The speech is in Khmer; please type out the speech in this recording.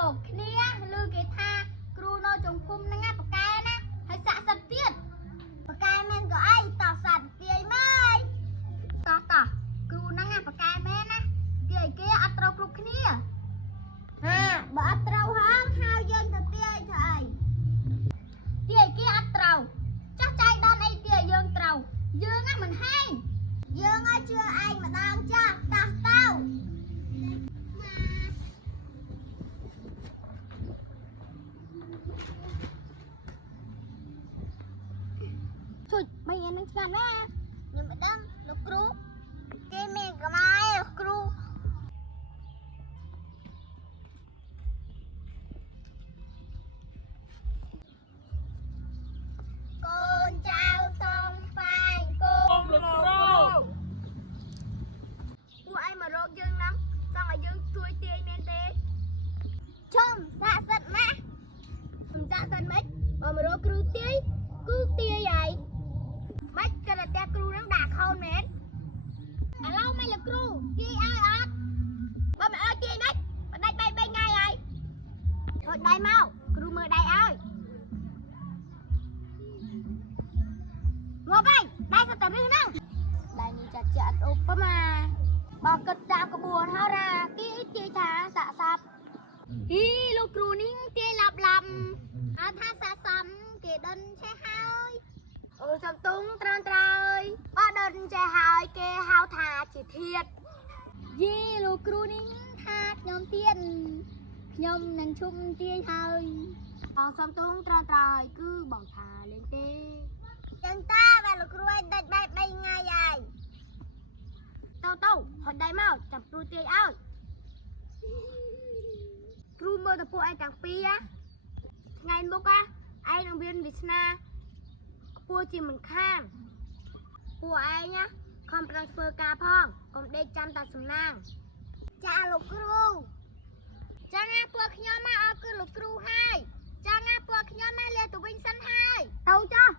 លោកគ្នាលើគេថាគ្រូនៅចុងភូមិហ្នឹងណាប៉កែណាហើយសាក់សិតទៀតប៉កែមែនក៏អីតោះសាត់ទាយមើលតោះគ្រូហ្នឹងណាប៉កែមែនណាទាយគេអត់ត្រូវគ្រប់គ្នាហាបើអត់ត្រូវហៅយើងទៅទាយធ្វើអីទាយគេអត់ត្រូវចាស់ចៃដល់អីទាយយើងត្រូវយើងណាមិនហែងយើងឲ្យជឿឯងម្ដងចាស់តោះទៅជួយមិនអានឹងឆ្ងាត់ណាខ្ញុំមិនដឹងលោកគ្រូគេមានកម្មាយលោកគ្រូកូនចៅសូមថ្វាយគោលោកគ្រូពួកឯងមករកយើងណាចង់ឲ្យយើងជួយទាយមែនទេឈុំសាក់សិតណាខ្ញុំសាក់សិតមិនមករកគ្រូទាយគឺទាយហើយមិនក៏តែគ្រូនឹងដាក់ខោនមែនឥឡូវមិនលោកគ្រូទាយឲ្យអត់បើមិនឲ្យទាយមិនបដាច់3ថ្ងៃហើយហូចដៃមកគ្រូមើលដៃឲ្យមកវិញដៃក៏តែរឹសហ្នឹងដៃនេះចាត់ឧបមាបើគិតតាមក្បួនហោរាគេទាយថាសាក់សាប់ហ៊ីលោកគ្រូនេះទាយឡាប់ហៅថាសាក់សំគេដិនឆេះហើយអូសំទុងត្រើយបើដិនចេះហើយគេហៅថាជាធាតយីលោកគ្រូនេះថាខ្ញុំទៀតខ្ញុំនឹងជុំទាយហើយបងសំទុងត្រើយគឺបងថាលេងទេចឹងតាបែរលោកគ្រូឲ្យដាច់បែប3ថ្ងៃហើយទៅហត់ដៃមកចាំគ្រូទាយឲ្យគ្រូមើលទៅពួកឯងទាំងពីរថ្ងៃមុខឯងនឹងមានវាសនាខ្ពស់ជាមិនខានពួកឯងខំប្រឹងធ្វើការផងកុំដេកចាំតែសំណាងចាលោកគ្រូចាណាពួកខ្ញុំមកអរគុណលោកគ្រូហើយចាណាពួកខ្ញុំមកលាទៅវិញសិនហើយទៅចុះ